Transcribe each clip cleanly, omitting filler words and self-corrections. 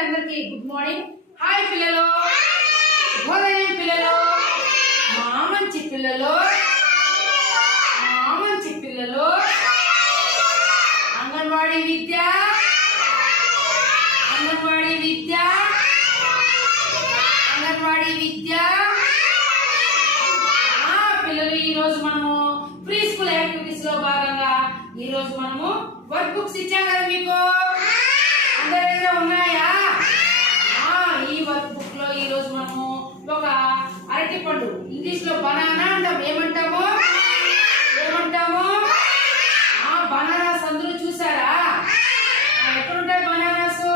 అండి అందరికి good morning. Hi పిల్లలు, శుభోదయం పిల్లలు, మామంచి పిల్లలు, మామంచి పిల్లలు. అంగన్వాడీ విద్య, అంగన్వాడీ విద్య, అంగన్వాడీ విద్య. పిల్లలు ఈరోజు మనము ప్రీ స్కూల్ యాక్టివిటీస్ లో భాగంగా ఈరోజు మనము వర్క్ బుక్స్ ఇచ్చాం కదా మీకు. అందరి దగ్గర ఉన్నాయా? ఈ వర్క్ బుక్ లో ఈ రోజు మనము ఒక అరటి పండు, ఇంగ్లీష్ లో బనానా అంటాం. ఏమంటాము? ఏమంటాము? బనానాస్ అందరూ చూసారా? ఎక్కడుంటాయి బనానాస్?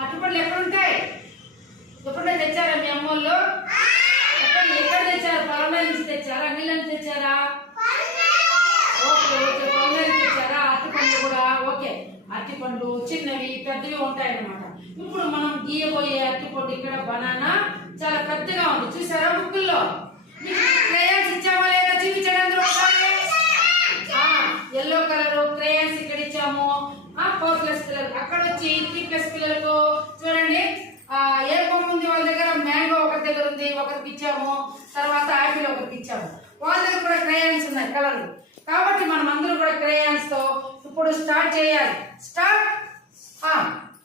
అరటి పండ్లు ఎక్కడుంటాయి? ఎప్పుడైనా తెచ్చారా మీ అమ్మోళ్ళు? ఎక్కడ తెచ్చారు? పొలంలో నుంచి తెచ్చారా? నీళ్ళ నుంచి తెచ్చారా? ఓకే ఓకే, పొలంలో నుంచి తెచ్చారా? అరటి పండ్లు కూడా ఓకే. అరటి పండ్లు చిన్నవి పెద్దవి ఉంటాయి అన్నమాట. ఇప్పుడు మనం గీయబోయే అరటి పండు ఇక్కడ బనానా చాలా పెద్దగా ఉంది, చూసారా? బుక్కుల్లో క్రేయాన్స్ ఇచ్చామా లేదా చూపించడానికి ఎల్లో కలర్ క్రేయాన్స్ ఇక్కడ ఇచ్చాము. 4+ పిల్లలు అక్కడ వచ్చి 3+ పిల్లలకు చూడండి. ఏ బొమ్మ ఉంది వాళ్ళ దగ్గర? మ్యాంగో ఒకరి దగ్గర ఉంది, ఒకరికి ఇచ్చాము. తర్వాత ఆపిల్ ఒకరికి ఇచ్చాము. వాళ్ళ దగ్గర కూడా క్రేయాన్స్ ఉన్నాయి కలర్లు. కాబట్టి మనం అందరూ కూడా క్రేయాన్స్ తో ఇప్పుడు స్టార్ట్ చేయాలి. స్టార్ట్.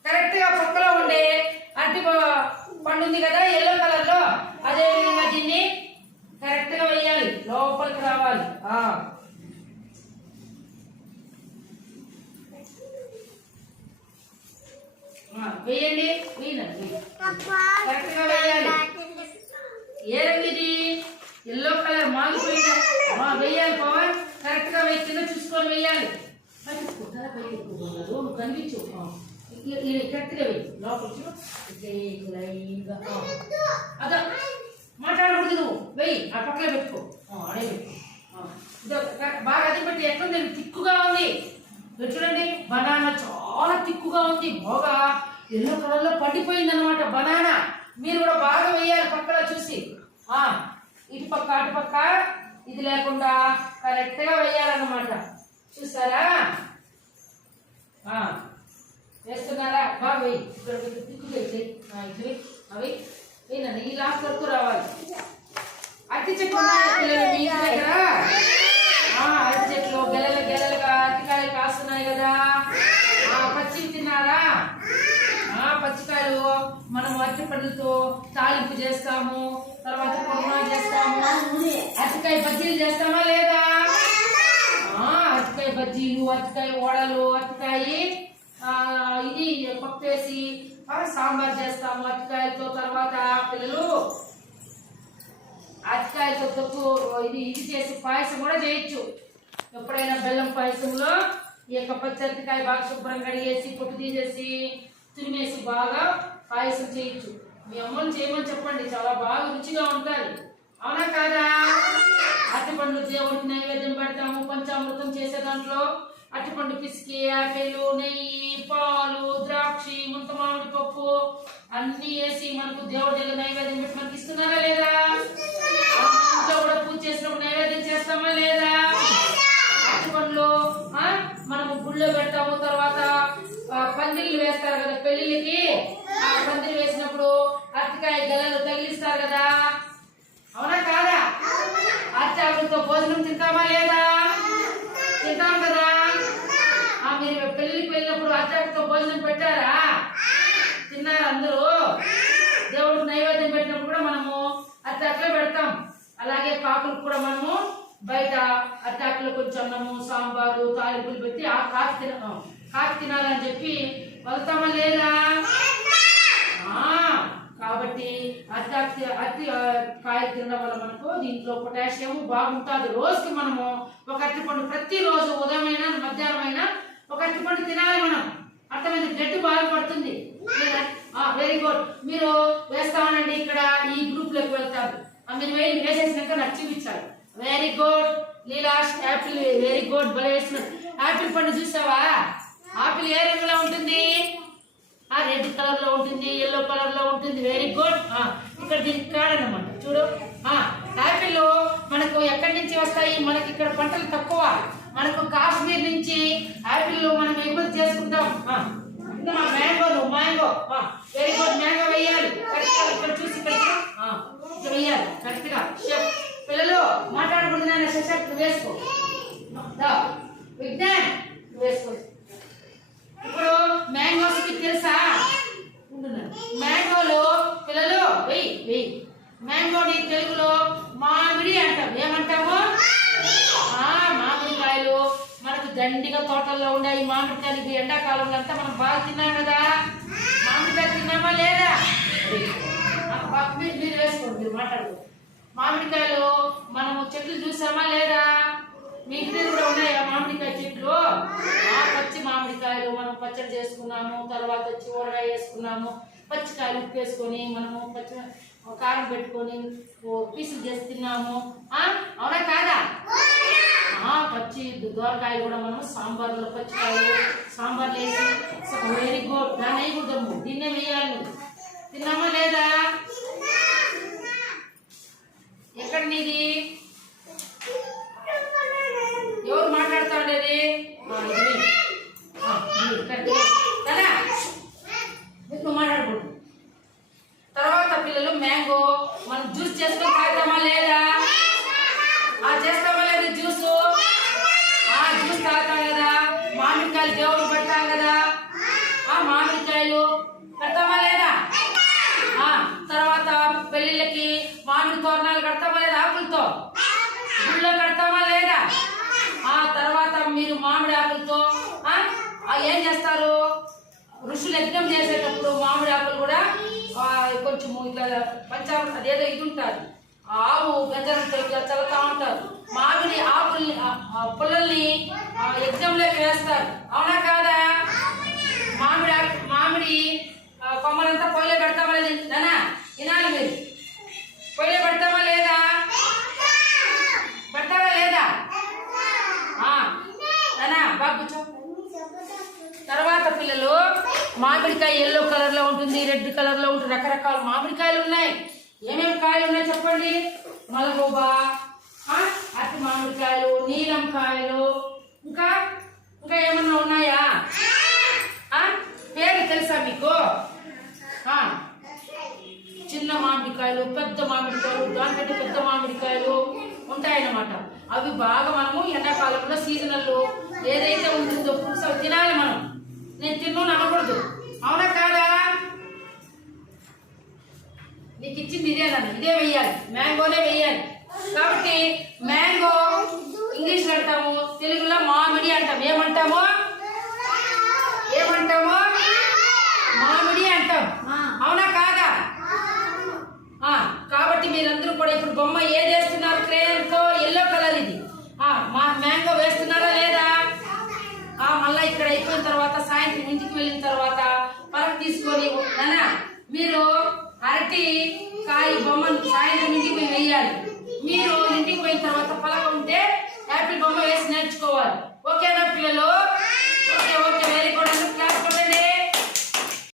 కరెక్ట్ గా పక్కలో ఉండే అరటి పండు ఉంది కదా ఎల్లో కలర్ లో, అదే విధంగా దీన్ని కరెక్ట్ గా వేయాలి, లోపలికి రావాలి. వేయండి, కరెక్ట్ గా వేయాలి. ఏ రంగు ఇది? ఎల్లో కలర్ మాగిపోయింది. వేయాలి పవన్, కరెక్ట్ గా వేసి కింద చూసుకొని వేయాలి. కనిపించు, కరెక్ట్ గా వేయి. లోపలికి అదా మాట్లాడకూడదు, నువ్వు వెయ్యి. ఆ పక్కన పెట్టుకో, అడే పెట్టుకో. బాగా అది పెట్టి ఎట్లుంది? తిక్కుగా ఉంది. చూడండి, బనానా చాలా తిక్కుగా ఉంది, బాగా ఎల్లో కలర్ లో పండిపోయింది అనమాట బనానా. మీరు కూడా బాగా వేయాలి పక్కన చూసి. ఇటు పక్క అటు పక్క ఇది లేకుండా కరెక్ట్ గా వేయాలన్నమాట. చూసారా? వేస్తున్నారా? బాగా వేయి. ఇక్కడ తిక్కు వేసి అవి వేయండి. ఈ లాస్ట్ వరకు రావాలి. అరటి చెట్లు పిల్లలు మీ దగ్గర? అరటి చెట్లు గెలలు గెలలుగా అరటికాయలు కాస్తున్నాయి కదా. పచ్చివి తిన్నారా? పచ్చికాయలు మనం అరటి పండ్లతో తాలింపు చేస్తాము, తర్వాత కుర్మా చేస్తాము. అరటికాయ బజ్జీలు చేస్తామా లేదా? అరటికాయ బజ్జీలు, అరటికాయ ఓడలు, అరటికాయ ఇది పప్పు వేసి సాంబార్ చేస్తాము అరటికాయలతో. తర్వాత పిల్లలు అరటికాయలతో తొక్కు ఇది చేసి పాయసం కూడా చేయొచ్చు. ఎప్పుడైనా బెల్లం పాయసంలో ఈ యొక్క పచ్చి అరటికాయ బాగా శుభ్రం కడిగేసి పొట్టు తీసేసి తురిమేసి బాగా పాయసం చేయొచ్చు. మీ అమ్మని చేయమని చెప్పండి, చాలా బాగా రుచిగా ఉంటుంది. అవునా కాదా? అరటిపండు దేవుడికి నైవేద్యం పెడతాము. పంచామృతం చేసే దాంట్లో అరటిపండు పిసికి, ఆపిల్, నెయ్యి, పాలు, ద్రాక్షి, ముంత మామిడి పప్పు అన్ని వేసి మనకు దేవుడి దగ్గర నైవేద్యం పెట్టి మనకి ఇస్తున్నారా లేదా? ఇంట్లో కూడా పూజ చేసినప్పుడు నైవేద్యం చేస్తామా లేదా? అరటిపండ్లు మనము గుళ్ళో పెడతాము. తర్వాత పందిళ్ళు వేస్తారు కదా పెళ్లిళ్ళకి, ఆ పందిళ్ళు వేసినప్పుడు అరటికాయ గెలలు తగిలిస్తారు కదా. అవునా కాదా? అరటి ఆకులతో భోజనం తింటామా లేదా? తింటాం కదా. మీరు పెళ్లికి వెళ్ళినప్పుడు అరటి ఆకులతో భోజనం పెట్టారా? తిన్నారా అందరూ? దేవుడికి నైవేద్యం పెట్టినప్పుడు కూడా మనము అరటి ఆకులే పెడతాం. అలాగే కాకులకు కూడా మనము బయట అరటి ఆకులు కొంచెం అన్నము, సాంబారు, తాలింపులు పెట్టి కాకి తినాలని చెప్పి వెళ్తామా లేదా? కాబట్టి అరటి కాయ తినడం వల్ల మనకు దీంట్లో పొటాషియం బాగుంటుంది. రోజుకి మనము ఒక అరటి పండు ప్రతిరోజు ఉదయమైనా మధ్యాహ్నమైనా ఒక అరటి పండు తినాలి మనం. అర్థమైంది? బ్లడ్ బాగా పడుతుంది. Very good. మీరు వేస్తామనండి. ఇక్కడ ఈ గ్రూప్ లోకి వెళ్తారు. మీరు వేసేసినాక నాకు చూపించాలి. Very good Leelash. Apple very good, భలే వేసిన. యాపిల్ పండు చూసావా? ఆపిల్ ఏ రంగులో ఉంటుంది? రెడ్ కలర్ లో ఉంటుంది, ఎల్లో కలర్ లో ఉంటుంది. Very good. ఇక్కడ దీనికి కాడనమాట చూడు. యాపిల్ మనకు ఎక్కడి నుంచి వస్తాయి? మనకి ఇక్కడ పంటలు తక్కువ. మనకు కాశ్మీర్ నుంచి యాపిల్ మనం ఎగుమతి చేసుకుంటాం. మ్యాంగో మ్యాంగోని తెలుగులో మామిడి అంటాం. ఏమంటాము? మామిడికాయలు మనకు దండిగా తోటల్లో ఉన్నాయి. మామిడికాయలు ఎండాకాలంలో అంతా మనం బాగా తిన్నాం కదా. మామిడికాయ తిన్నామా లేదా? మీరు వేసుకోండి, మీరు మాట్లాడు. మామిడికాయలు మనము చెట్లు చూసామా లేదా? మీ ఇంటి కూడా ఉన్నాయా మామిడికాయ చెట్లు? పచ్చి మామిడికాయలు మనం పచ్చడి చేసుకున్నాము. తర్వాత వచ్చి ఊరగాయ వేసుకున్నాము. పచ్చికాయలు ఉప్పు వేసుకొని మనము పచ్చి కారం పెట్టుకొని పీసులు చేసి తిన్నాము. అవునా కాదా? పచ్చి దోరకాయలు కూడా మనం సాంబార్లో పచ్చికాయలు సాంబార్లు వేసి వెరీ గుడ్. దాన్ని వేయకూడదు, దీన్నే వేయాలి. తిన్నామా లేదా? ఎక్కడ నీది? ఎవరు మాట్లాడుతా ఉండేది? నువ్వు మాట్లాడకూడదు. తర్వాత పిల్లలు మ్యాంగో మనం జ్యూస్ చేసుకొని తాగుతామా లేదా? చేస్తామా లేదా? జ్యూస్ తాగుతాం కదా. మామిడికాయలు దేవుడు పెడతాం కదా. మామిడికాయలు పెడతామా లేదా? తర్వాత పెళ్ళిళ్ళకి మామిడి తోరణాలు కడతామా లేదా? ఆకులతో గుళ్ళో కడతామా లేదా? తర్వాత మీరు మామిడి ఆకులతో ఏం చేస్తారు? ఋషులు యజ్ఞం చేసేటప్పుడు మామిడి ఆకులు కూడా కొంచెం ఇట్లా పంచామృతం అదేదో ఇది ఉంటుంది, ఆవు గంజరంతో ఇట్లా చల్లుతా ఉంటారు. మామిడి ఆకుల్ని పుల్లల్ని యజ్ఞంలోకి వేస్తారు. అవునా కాదా? మామిడి కొమ్మలంతా పొయ్యిలో పెడతామా లేదా? నానా వినాలి, మీరు పొయ్యిలో పెడతామా లేదా? పెడతారా లేదా? నానా బాబు తర్వాత పిల్లలు మామిడికాయ ఎల్లో కలర్ లో ఉంటుంది, రెడ్ కలర్ లో ఉంటుంది. రకరకాల మామిడికాయలు ఉన్నాయి. ఏమేమి కాయలు ఉన్నాయి చెప్పండి? మలగోబా, అట్టి మామిడికాయలు, నీలం కాయలు, ఇంకా ఇంకా ఏమన్నా ఉన్నాయా? పేరు తెలుసా మీకు? చిన్న మామిడికాయలు, పెద్ద మామిడికాయలు, దానికంటే పెద్ద మామిడికాయలు ఉంటాయన్నమాట. అవి బాగా మనము ఎండాకాలంలో సీజనల్లో ఏదైతే ఉంటుందో ఫ్రూట్స్ అవి తినాలి. మనం నేను తిన్నాను అనకూడదు. అవునా కాదా? నీకు ఇచ్చింది ఇదేనని ఇదే వెయ్యాలి, మ్యాంగోనే వెయ్యాలి. కాబట్టి మ్యాంగో ఇంగ్లీష్ అంటాము, తెలుగులో మామిడి అంటాం. ఏమంటాము? మామిడి అంటాం. అవునా కాదా? కాబట్టి మీరందరూ కూడా ఇప్పుడు బొమ్మ ఏది వేస్తున్నారు? క్రేయన్తో ఎల్లో కలర్ ఇది. మ్యాంగో వేస్తున్నారా లేదా? మళ్ళీ ఇక్కడ అయిపోయిన తర్వాత సాయంత్రం ఇంటికి వెళ్ళిన తర్వాత పలక తీసుకొని నానా మీరు అరటి కాయ బొమ్మను సాయంత్రం ఇంటికి పోయి వేయాలి. మీరు ఇంటికి పోయిన తర్వాత పలక ఉంటే యాపిల్ బొమ్మ వేసి నేర్చుకోవాలి. ఓకేనా పిల్లలు? Okay okay.